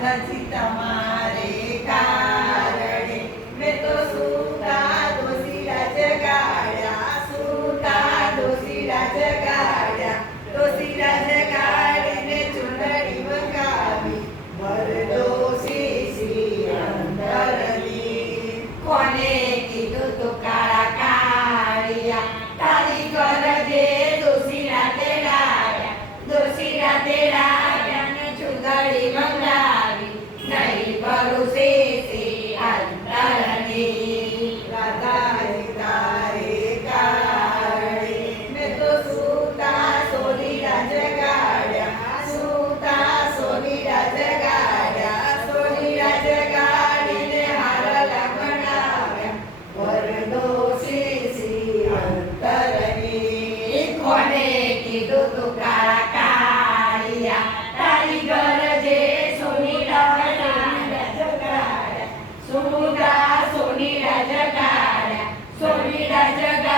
દાદાજી તમારે કારણે મેં તો સૂતા દોશીલા જગાડ્યા, સૂતા દોશીલા જગાડ્યા, દોશીલા જગાડીને ચૂંદડી મંગાવી, વરદોશી શ્રી અંતરની. કોને કીધું તું કાળા કાળિયા, તારી કરજે દોશીલા તેડાવ્યા, દોશીલા તેડાવ્યા ને ચૂંદડી મંગાવી, નહીં ભરોસે શ્રી અંતરની. દાદાજી તારે કારણે મેં તો સૂતા સોનીલા જગાડ્યા, સૂતા સોનીલા જગાડ્યા, સોનીલા જગાડીને હારલા બનાવ્યા, વરદોશી શ્રી અંતરની. કોને કીધું તું કાળા કાળિયા, તારી ગરજે સોનીલા જગાડ્યા, સોનીલા જગાડ્યા, સોનીલા જગાડ્યા